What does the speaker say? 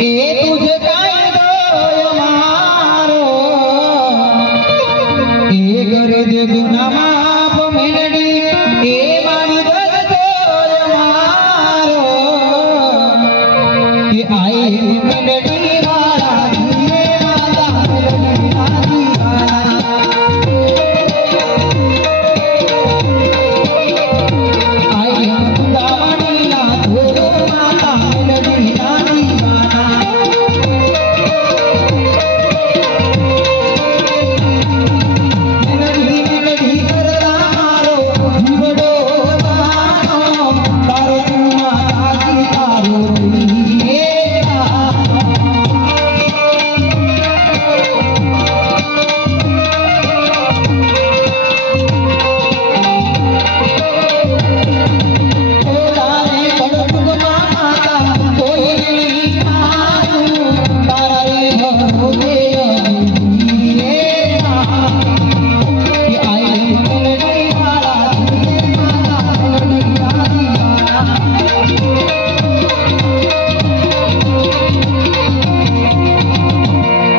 એ તુજ કાયદો અમારો એ ગરજ ગુનામાં